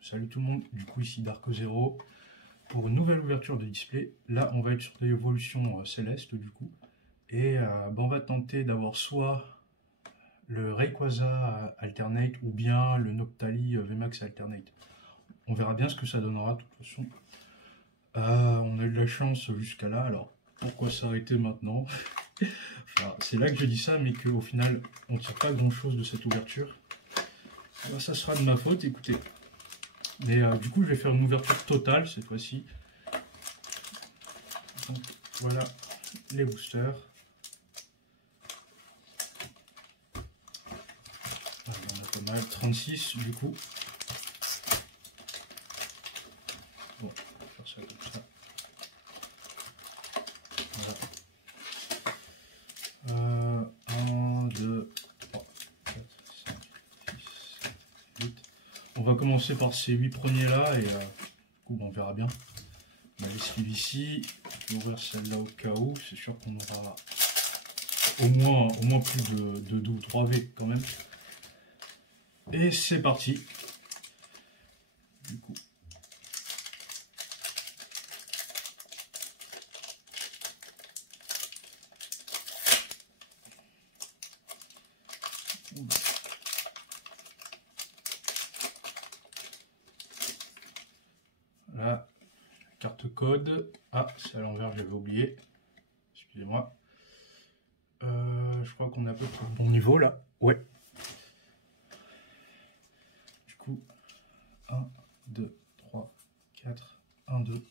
Salut tout le monde, du coup ici Darko0 pour une nouvelle ouverture de display. Là on va être sur l'évolution céleste du coup. Et on va tenter d'avoir soit le Rayquaza Alternate ou bien le Noctali VMAX Alternate. On verra bien ce que ça donnera de toute façon. On a eu de la chance jusqu'à là, alors pourquoi s'arrêter maintenant? Enfin, c'est là que je dis ça, mais qu'au final on ne tire pas grand chose de cette ouverture. Alors, ça sera de ma faute, écoutez. Mais du coup je vais faire une ouverture totale cette fois-ci. Donc voilà les boosters. Voilà, on a pas mal, 36 du coup. Bon, on va faire ça comme ça. Voilà. 1, 2, 3, 4, 5, 6, 7, 8. On va commencer par ces 8 premiers là et du coup on verra bien. On va les suivre ici. Je vais ouvrir celle-là au cas où. C'est sûr qu'on aura au moins plus de 2 ou 3 V quand même. Et c'est parti. Du coup. Là, carte code. Ah, c'est à l'envers, j'avais oublié. Excusez-moi. Je crois qu'on est à peu près au bon niveau là. Ouais. Du coup, 1, 2, 3, 4, 1, 2.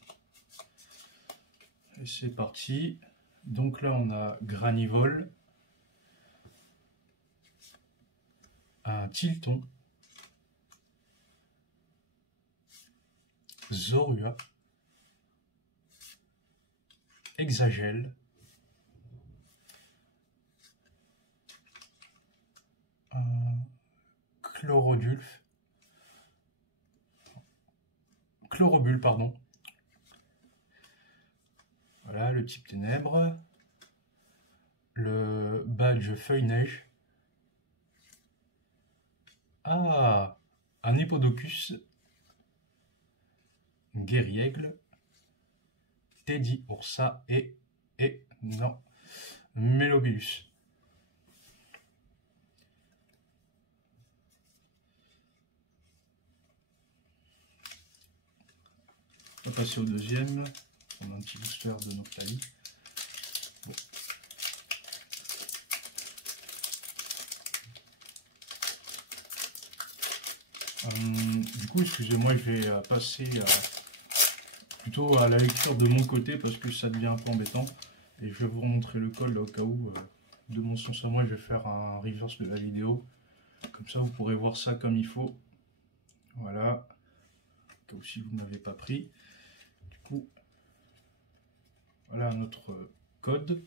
Et c'est parti. Donc là, on a Granivol, un Tilton, Zorua, Hexagel, un Chlorobule, pardon. Voilà, le type ténèbres, le badge feuille-neige. Ah, un Hippodocus, Guerriègle, Teddy Ursa et non, Mélobilus. On va passer au deuxième. On a un petit booster de Noctali. Bon. Du coup, excusez-moi, je vais passer plutôt à la lecture de mon côté parce que ça devient un peu embêtant. Et je vais vous remontrer le code là au cas où, de mon sens à moi, je vais faire un reverse de la vidéo. Comme ça, vous pourrez voir ça comme il faut. Voilà. Au cas où si vous n'avez pas pris. Du coup, voilà notre code.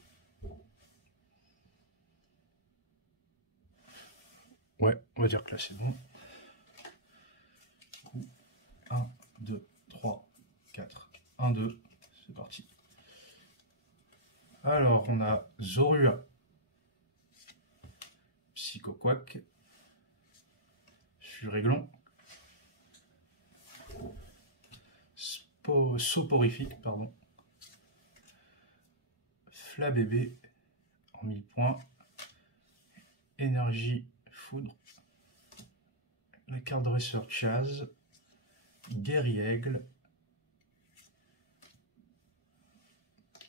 Ouais, on va dire que là c'est bon. Du coup, 1, 2, 3, 4, 1, 2, c'est parti. Alors, on a Zorua, Psychoquack, Furéglon, Soporifique, pardon, Flabébé en 1000 points, Énergie Foudre, la carte dresseur Chaz, Guerriègle,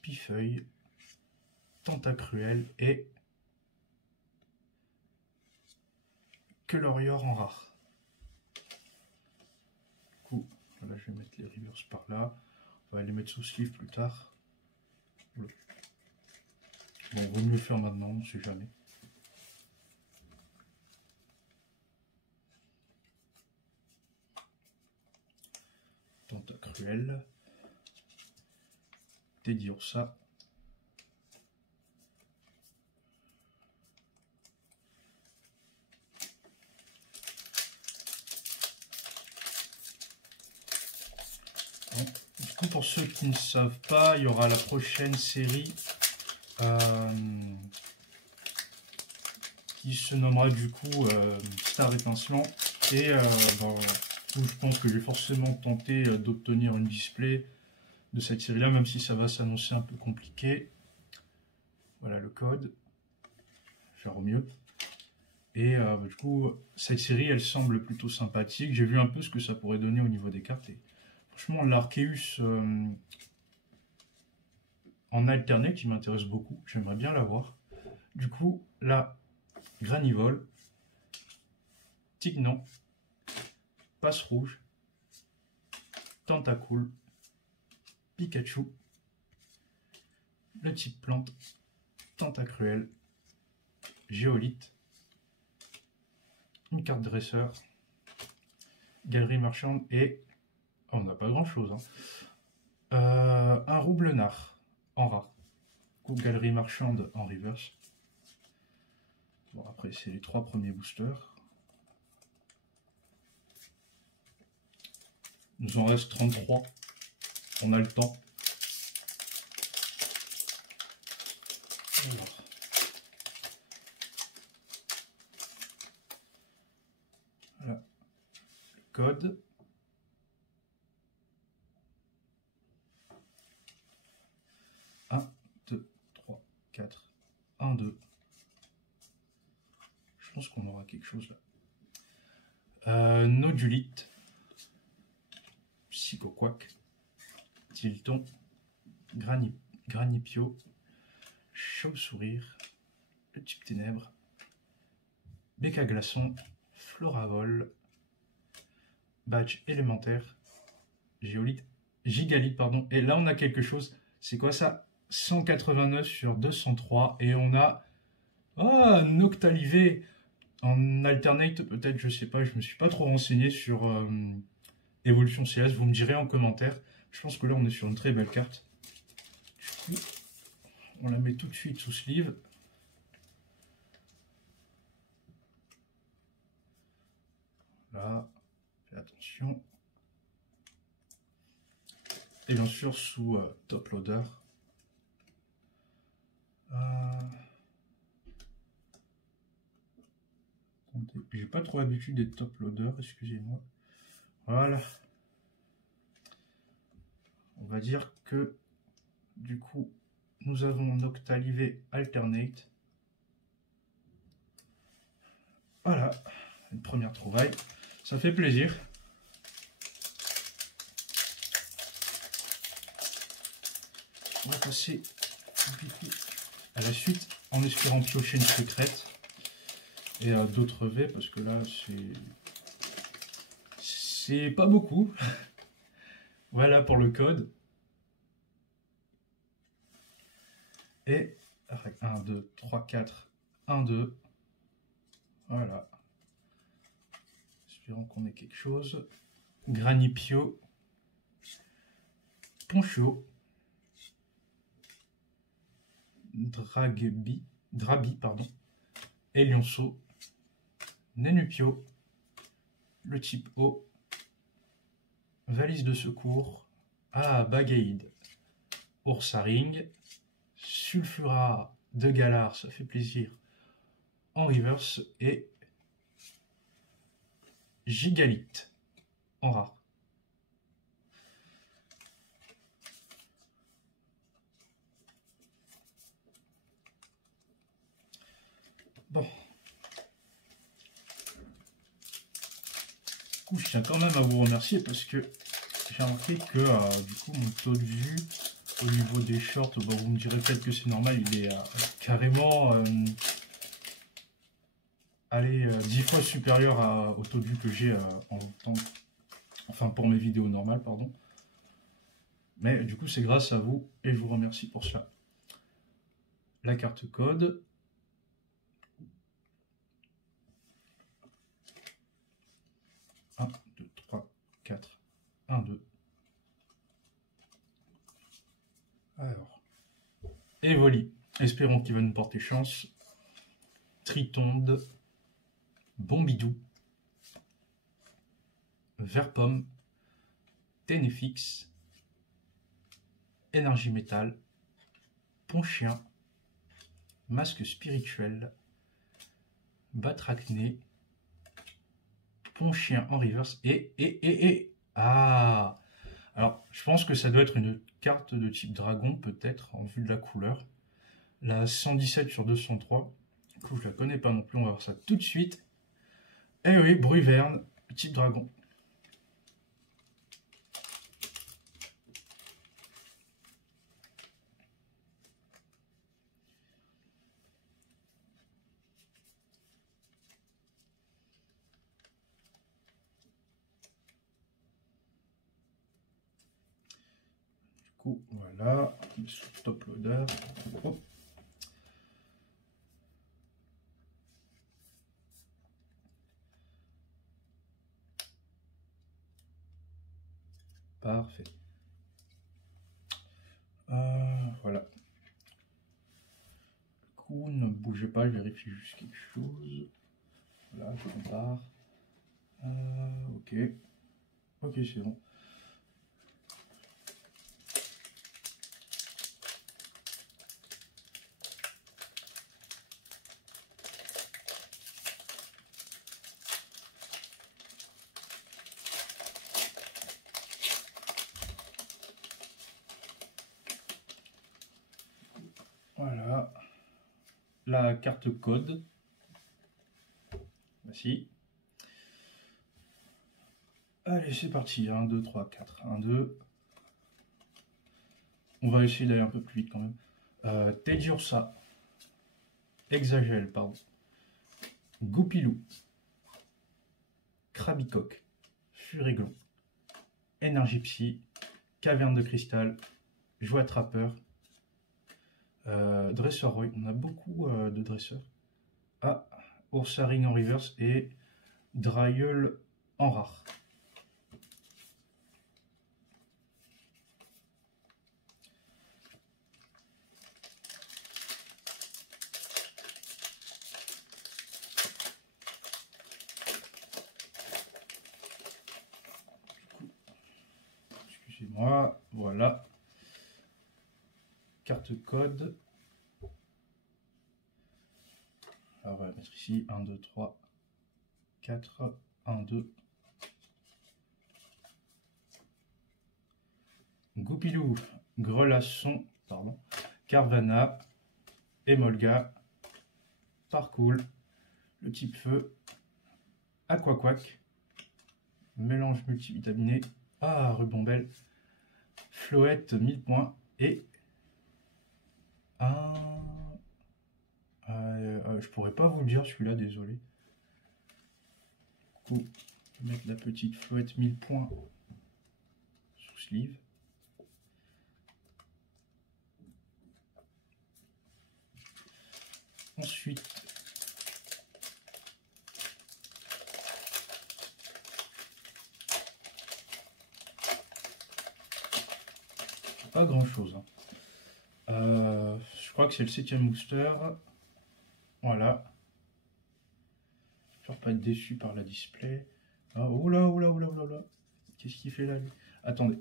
Pifeuille, Tentacruel et Quelorior en rare. Du coup, voilà, je vais mettre les reverse par là. On va les mettre sous sleeve plus tard. Bon, vaut mieux le faire maintenant, on ne sait jamais. Tentacruel, Teddy Ursa, du coup, pour ceux qui ne savent pas, il y aura la prochaine série qui se nommera du coup Star Étincelant et coup, je pense que je vais forcément tenter d'obtenir une display de cette série-là, même si ça va s'annoncer un peu compliqué. Voilà le code. Faire au mieux. Et du coup, cette série, elle semble plutôt sympathique. J'ai vu un peu ce que ça pourrait donner au niveau des cartes. Et franchement, l'Arceus en alternate, qui m'intéresse beaucoup. J'aimerais bien l'avoir. Du coup, là, Granivol, Tignon, Passe Rouge, Tentacool, Pikachu, le type plante, Tentacruel, Géolite, une carte dresseur, galerie marchande et... Oh, on n'a pas grand chose. Hein. Un Roublenard en rare. Galerie marchande en reverse. Bon, après, c'est les 3 premiers boosters. Il nous en reste 33. On a le temps. Alors. Voilà. Le code. Un, 2, 3, 4. 1, 2. Je pense qu'on aura quelque chose là. Nodulite. Psychoquack. Tilton. Granipio. Chauve-sourire. Le type ténèbres. Béca glaçon. Floravol. Badge élémentaire. Géolite. Gigalite, pardon. Et là, on a quelque chose. C'est quoi ça? 189 sur 203. Et on a... Oh, Noctalivé en alternate, peut-être, je sais pas. Je me suis pas trop renseigné sur Évolution CS. Vous me direz en commentaire. Je pense que là, on est sur une très belle carte. Du coup, on la met tout de suite sous sleeve. Là, fais attention. Et bien sûr sous top loader. J'ai pas trop l'habitude des top loader, excusez-moi. Voilà. On va dire que du coup nous avons Noctalivé alternate. Voilà, une première trouvaille. Ça fait plaisir. On va passer à la suite en espérant piocher une secrète et d'autres V parce que là c'est pas beaucoup. Voilà pour le code. Et 1, 2, 3, 4, 1, 2. Voilà. Espérons qu'on ait quelque chose. Granipio. Poncho. Drabi, pardon. Elionceau. Nenupio. Le type O. Valise de secours. Ah, Bagaïd. Oursaring. Sulfura de Galar, ça fait plaisir. En reverse. Et Gigalite. En rare. Bon. Du coup, je tiens quand même à vous remercier parce que j'ai remarqué que du coup mon taux de vue au niveau des shorts, bon, vous me direz peut-être que c'est normal, il est carrément allez, 10 fois supérieur au taux de vue que j'ai en temps, enfin pour mes vidéos normales, pardon. Mais du coup c'est grâce à vous et je vous remercie pour cela. La carte code. « 1, 2, 3, 4, 1, 2. » Alors, Evoli, espérons qu'il va nous porter chance. Tritonde, Bombidou, Verpomme, Ténéfix, Énergie Métal, Ponchien, Masque Spirituel, Batracné, Ponchien en reverse. Ah! Alors, je pense que ça doit être une carte de type dragon, peut-être, en vue de la couleur. La 117 sur 203. Du coup, je la connais pas non plus, on va voir ça tout de suite. Eh oui, Bruverne, type dragon. Voilà, sous top loader. Hop. Parfait. Voilà. Du coup, ne bougez pas, je vérifie juste quelque chose. Voilà, je compare. Ok. Ok, c'est bon. Voilà. La carte code. Voici. Allez, c'est parti. 1, 2, 3, 4. 1, 2. On va essayer d'aller un peu plus vite quand même. Teddiursa. Exagel, pardon. Goupilou. Krabicoque. Furiglon. Énergie Psy. Caverne de cristal. Joie Trappeur. Dresseur Roy. On a beaucoup de dresseurs. Ah, Ursaring en reverse et Dryeul en rare. Excusez-moi, voilà. Carte code. Alors, on va la mettre ici. 1, 2, 3, 4. 1, 2. Goupilou, Grelasson, pardon. Carvana, Emolga, Parcool, le type feu, Aquaquac, mélange multivitaminé, Rubombelle, Floette 1000 points et un... je pourrais pas vous le dire celui-là, désolé. Du coup, je vais mettre la petite Floette 1000 points sous sleeve. Ensuite, pas grand chose. Hein. Je crois que c'est le 7e booster. Voilà. J'espère pas être déçu par la display. Ah, oula, oula, oula, oula, oula. Qu'est-ce qu'il fait là, lui? Attendez.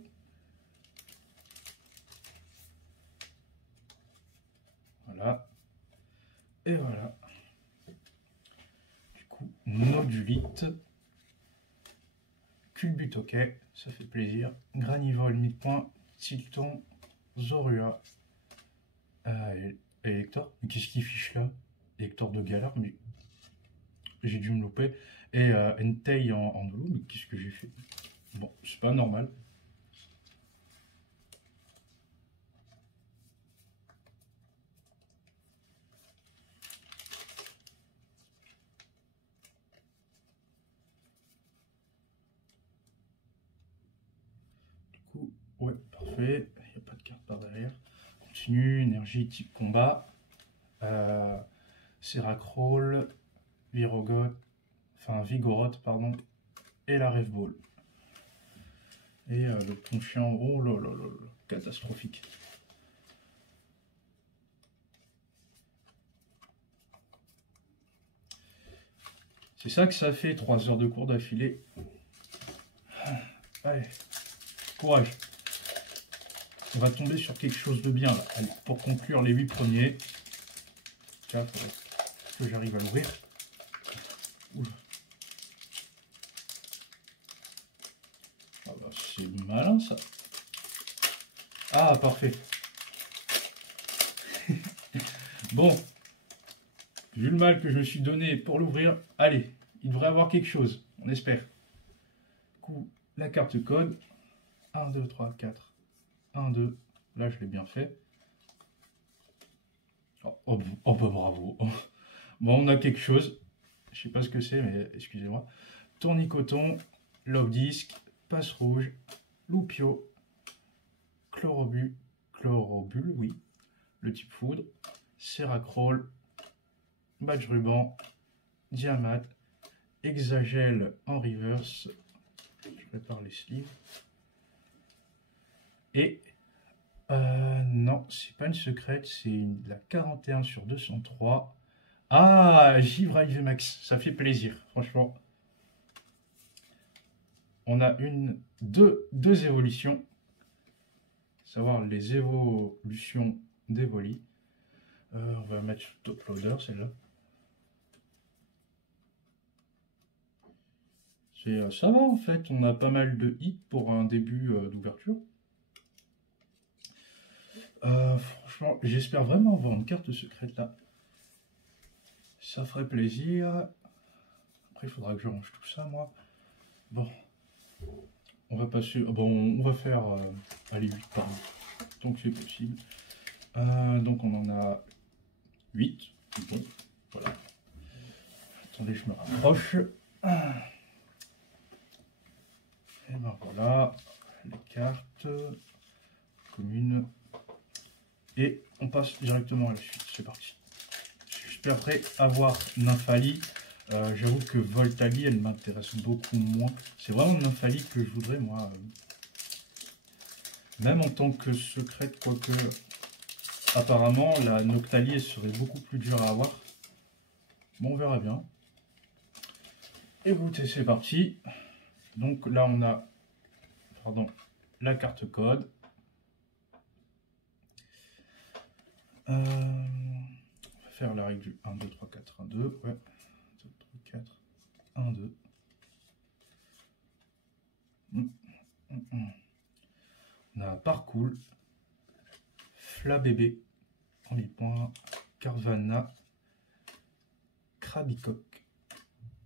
Voilà. Et voilà. Du coup, Nodulite. Culbut, ok. Ça fait plaisir. Granivol, 1000 points. Tilton, Zorua. Elector. Mais qu'est-ce qu'il fiche là? Elector de galère, mais j'ai dû me louper. Et Entei en holo, mais qu'est-ce que j'ai fait? Bon, c'est pas normal. Du coup, ouais, parfait. Il n'y a pas de carte par derrière. Continue, énergie type combat. Seracroll, Vigoroth, pardon, et la Rêve Ball. Et le Ponchien, oh là là là là, catastrophique. C'est ça que ça fait, 3 heures de cours d'affilée. Allez, courage. On va tomber sur quelque chose de bien là. Allez, pour conclure les 8 premiers. Tiens, faudrait que j'arrive à l'ouvrir. c'est malin ça. Ah, parfait. Bon, vu le mal que je me suis donné pour l'ouvrir, allez, il devrait avoir quelque chose, on espère. Du coup, la carte code, 1, 2, 3, 4, 1, 2, là je l'ai bien fait. Oh, bah bravo. Bon, on a quelque chose, je sais pas ce que c'est, mais excusez-moi. Tournicoton, love disc, passe rouge, loupio, chlorobule, oui, le type foudre, Seracrol, badge ruban, diamate, hexagel en reverse, je prépare les sleeves, et non, c'est pas une secrète, c'est la 41 sur 203. Ah, Givra VMAX, ça fait plaisir, franchement. On a deux évolutions, à savoir les évolutions d'Evoli. On va mettre sur top loader celle-là. Ça va en fait, on a pas mal de hits pour un début d'ouverture. Franchement, j'espère vraiment avoir une carte secrète là. Ça ferait plaisir. Après, il faudra que je range tout ça, moi. Bon, on va passer. Bon, on va faire allez, 8 par donc c'est possible. Donc on en a 8. Bon, voilà. Attendez, je me rapproche. Et ben voilà, les cartes communes. Et on passe directement à la suite. C'est parti. J'espérerais avoir Nymphali. J'avoue que Voltali, elle m'intéresse beaucoup moins. C'est vraiment Nymphali que je voudrais, moi. Même en tant que secrète, quoique apparemment la Noctali serait beaucoup plus dure à avoir. Bon, on verra bien. Écoutez, c'est parti. Donc là, on a la carte code. On va faire la règle du 1, 2, 3, 4, 1, 2. Ouais. 1, 2, 3, 4, 1, 2. On a Parcours, Flabébé, en mi-point, Carvana, Krabicoc,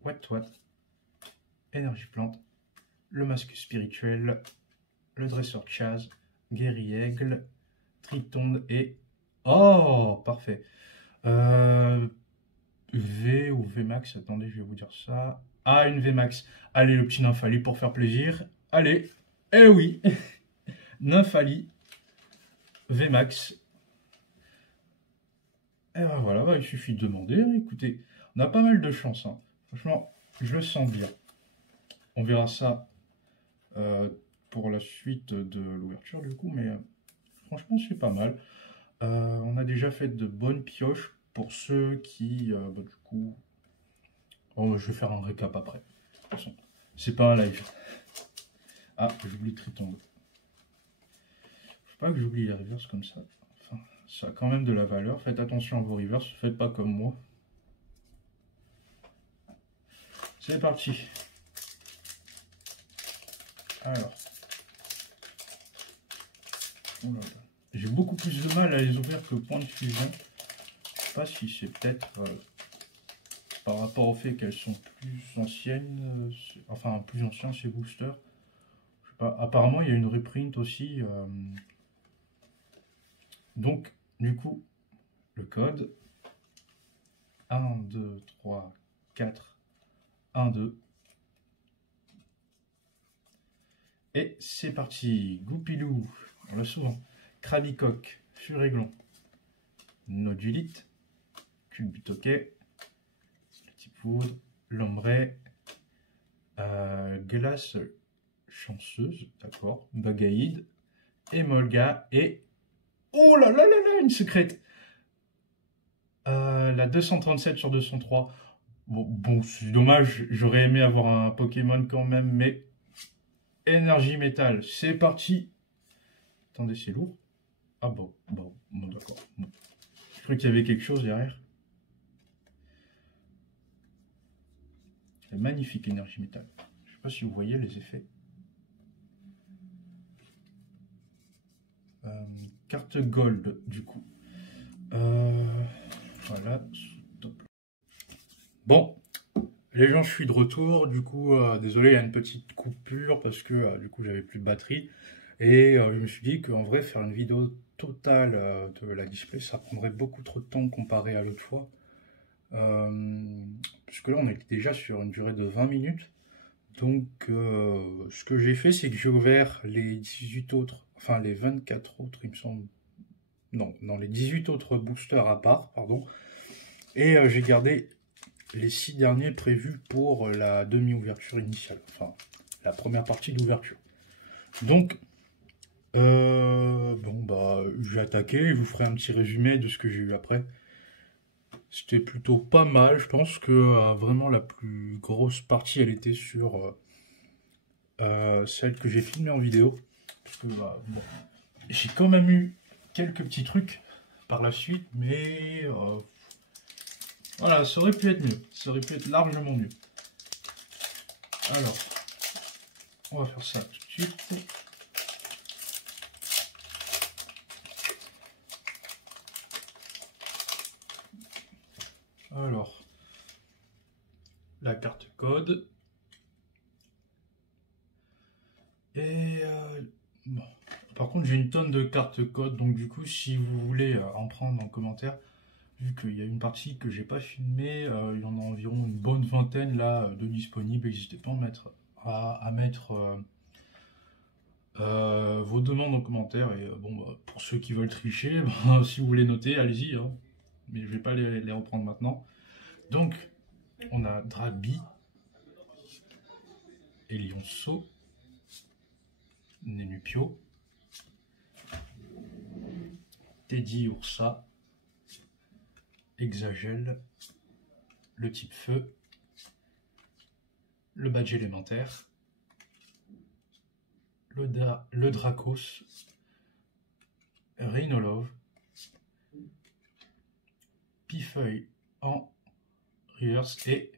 Wat, Énergie Plante, le Masque Spirituel, le Dresseur Chaz, Guéri-Aigle, Tritonde et... Oh, parfait. V ou Vmax, attendez, je vais vous dire ça. Ah, une Vmax. Allez, le petit Nymphali pour faire plaisir. Allez, eh oui, Nymphali, Vmax. Et ben voilà, bah, il suffit de demander. Écoutez, on a pas mal de chance. Hein. Franchement, je le sens bien. On verra ça pour la suite de l'ouverture du coup, mais franchement, c'est pas mal. On a déjà fait de bonnes pioches pour ceux qui, bah, du coup... Oh, je vais faire un récap après. De toute façon, c'est pas un live. Ah, j'oublie Tritonde. Faut pas que j'oublie les reverse comme ça. Enfin, ça a quand même de la valeur. Faites attention à vos reverse. Faites pas comme moi. C'est parti. Alors. J'ai beaucoup plus de mal à les ouvrir que le point de fusion. Je sais pas si c'est peut-être par rapport au fait qu'elles sont plus anciennes. Enfin, plus anciens ces boosters. Je sais pas. Apparemment, il y a une reprint aussi. Donc, du coup, le code 1, 2, 3, 4, 1, 2. Et c'est parti. Goupilou, on l'a souvent. Krabicoc, Furéglon, Nodulite, Culbutoquet, Petit Poudre, Lombré, Glace Chanceuse, d'accord, Bagaïde, Emolga et... Oh là là là là, une secrète. La 237 sur 203. Bon c'est dommage, j'aurais aimé avoir un Pokémon quand même, mais... Énergie métal, c'est parti. Attendez, c'est lourd. Ah bon d'accord. Bon. Je crois qu'il y avait quelque chose derrière. C'est magnifique, énergie métal. Je sais pas si vous voyez les effets. Carte gold du coup. Voilà. Top. Bon, les gens, je suis de retour. Du coup, désolé, il y a une petite coupure parce que du coup, j'avais plus de batterie. Et je me suis dit qu'en vrai, faire une vidéo totale de la display, ça prendrait beaucoup trop de temps comparé à l'autre fois. Parce que là, on est déjà sur une durée de 20 minutes. Donc, ce que j'ai fait, c'est que j'ai ouvert les 18 autres, enfin les 24 autres, il me semble. Non, les 18 autres boosters à part, pardon. Et j'ai gardé les 6 derniers prévus pour la demi-ouverture initiale, enfin la première partie d'ouverture. Donc, bon, bah, je vais attaquer, je vous ferai un petit résumé de ce que j'ai eu après. C'était plutôt pas mal, je pense que vraiment la plus grosse partie, elle était sur celle que j'ai filmée en vidéo. Parce que, bah, bon, j'ai quand même eu quelques petits trucs par la suite, mais voilà, ça aurait pu être mieux, ça aurait pu être largement mieux. Alors, on va faire ça tout de suite. Alors, la carte code. Et bon. Par contre, j'ai une tonne de cartes code, donc du coup, si vous voulez en prendre en commentaire, vu qu'il y a une partie que j'ai pas filmée, il y en a environ une bonne vingtaine là de disponibles. N'hésitez pas à mettre vos demandes en commentaire. Et bon, bah, pour ceux qui veulent tricher, bah, si vous voulez noter, allez-y. Hein. Mais je vais pas les reprendre maintenant. Donc, on a Drabi, Elionceau, Nenupio, Teddy Ursa, Exagel, le type feu, le badge élémentaire, le Dracos, Rhinolove, Pifeuille en reverse et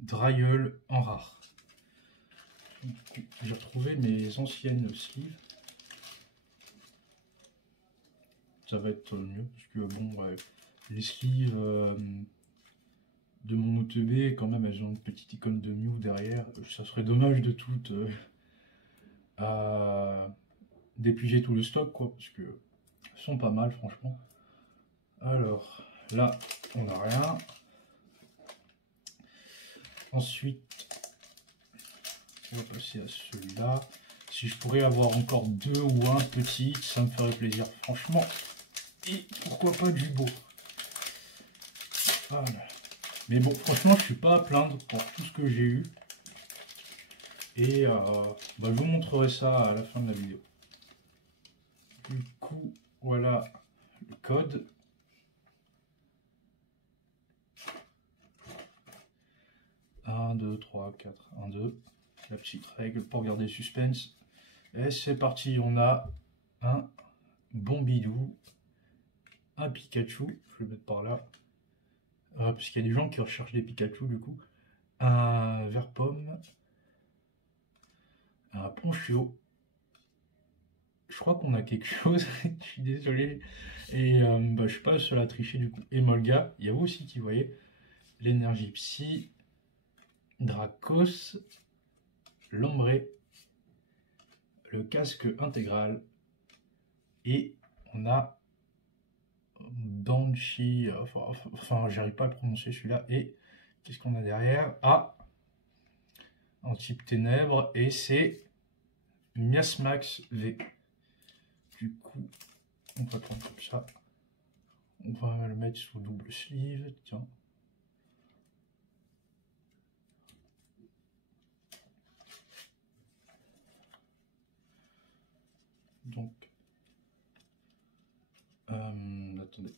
Dryeul en rare. J'ai retrouvé mes anciennes sleeves. Ça va être mieux parce que bon, ouais, les sleeves de mon OTB, quand même, elles ont une petite icône de Mew derrière. Ça serait dommage de toutes d'épuiser tout le stock, quoi, parce que elles sont pas mal, franchement. Alors, là, on n'a rien. Ensuite, on va passer à celui-là. Si je pourrais avoir encore 2 ou 1 petit, ça me ferait plaisir, franchement. Et pourquoi pas du beau. Voilà. Mais bon, franchement, je suis pas à plaindre pour tout ce que j'ai eu. Et bah, je vous montrerai ça à la fin de la vidéo. Du coup, voilà le code. Un, 2, 3, 4, 1, 2. La petite règle pour garder le suspense. Et c'est parti, on a un Bombidou, un Pikachu, je vais le mettre par là, parce qu'il y a des gens qui recherchent des Pikachu du coup, un Verpomme, un Ponchio, je crois qu'on a quelque chose, je suis désolé, et bah, je suis pas le seul à tricher du coup, et Molga, il y a vous aussi qui voyez, l'énergie Psy, Dracos, l'Ombré, le casque intégral, et on a Banshee, enfin j'arrive pas à le prononcer celui-là, et qu'est-ce qu'on a derrière? Ah, en type ténèbres, et c'est Miasmax V. Du coup, on va prendre comme ça, on va le mettre sous double sleeve, tiens. Donc, attendez.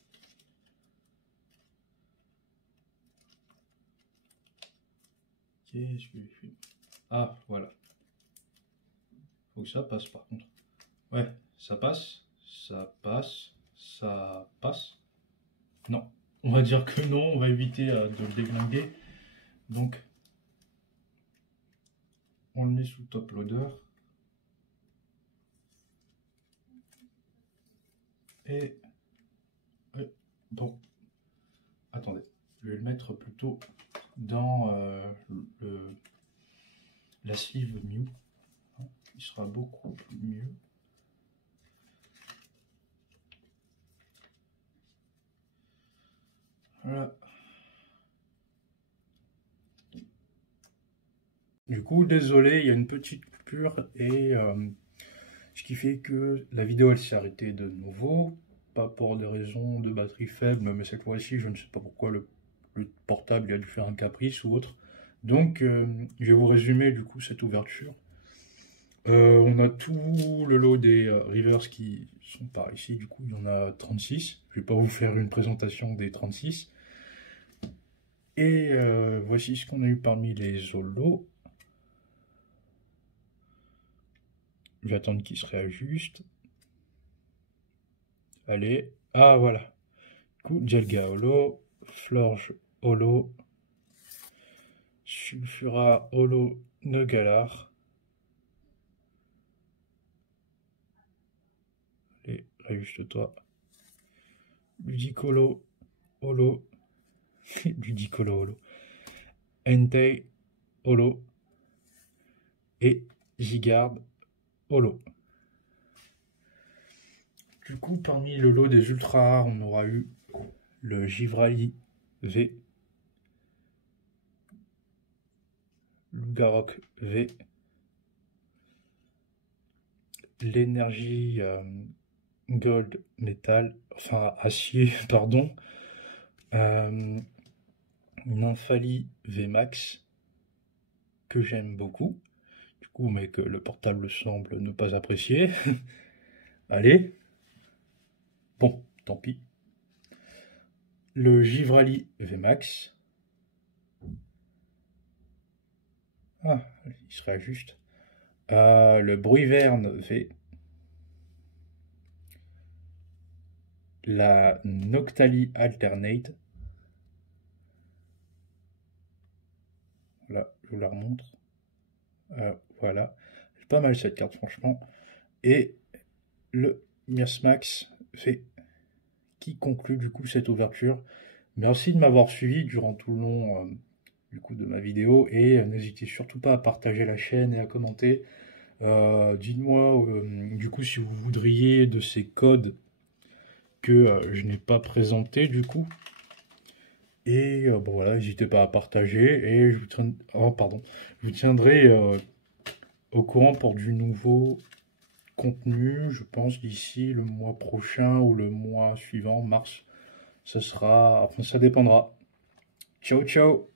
Qu'est-ce que j'ai fait? Ah, voilà. Faut que ça passe par contre. Ouais, ça passe, ça passe, ça passe. Non, on va dire que non, on va éviter de le déglinguer. Donc, on le met sous top loader. Et bon, attendez, je vais le mettre plutôt dans la sleeve Mew. Il sera beaucoup mieux. Voilà. Du coup, désolé, il y a une petite coupure et ce qui fait que la vidéo elle s'est arrêtée de nouveau, pas pour des raisons de batterie faible, mais cette fois-ci, je ne sais pas pourquoi le portable il a dû faire un caprice ou autre. Donc, je vais vous résumer du coup cette ouverture. On a tout le lot des rivers qui sont par ici, du coup il y en a 36. Je vais pas vous faire une présentation des 36. Et voici ce qu'on a eu parmi les holos. Je vais attendre qu'il se réajuste. Allez, ah voilà. Du coup, Jelga holo, Florge holo, Sulfura holo de Galar. Allez, réajuste-toi. Ludicolo holo, Ludicolo holo, Entei holo et Zygarde holo. Du coup, parmi le lot des ultra rares, on aura eu le Givrali V, Lugarok V, l'énergie Gold Metal, enfin acier, pardon, Nymphali V Max, que j'aime beaucoup, du coup, mais que le portable semble ne pas apprécier. Allez, bon, tant pis. Le Givrali V Max. Ah, il se réajuste. Le Bruiverne V. La Noctali Alternate. Là, je vous la remontre. Voilà. C'est pas mal cette carte, franchement. Et le Miasmax V qui conclut du coup cette ouverture. Merci de m'avoir suivi durant tout le long du coup de ma vidéo et n'hésitez surtout pas à partager la chaîne et à commenter. Dites-moi du coup si vous voudriez de ces codes que je n'ai pas présentés du coup. Et bon voilà, n'hésitez pas à partager et je vous tiendrai au courant pour du nouveau contenu, je pense d'ici le mois prochain ou le mois suivant, mars. Ça sera, enfin ça dépendra. Ciao ciao.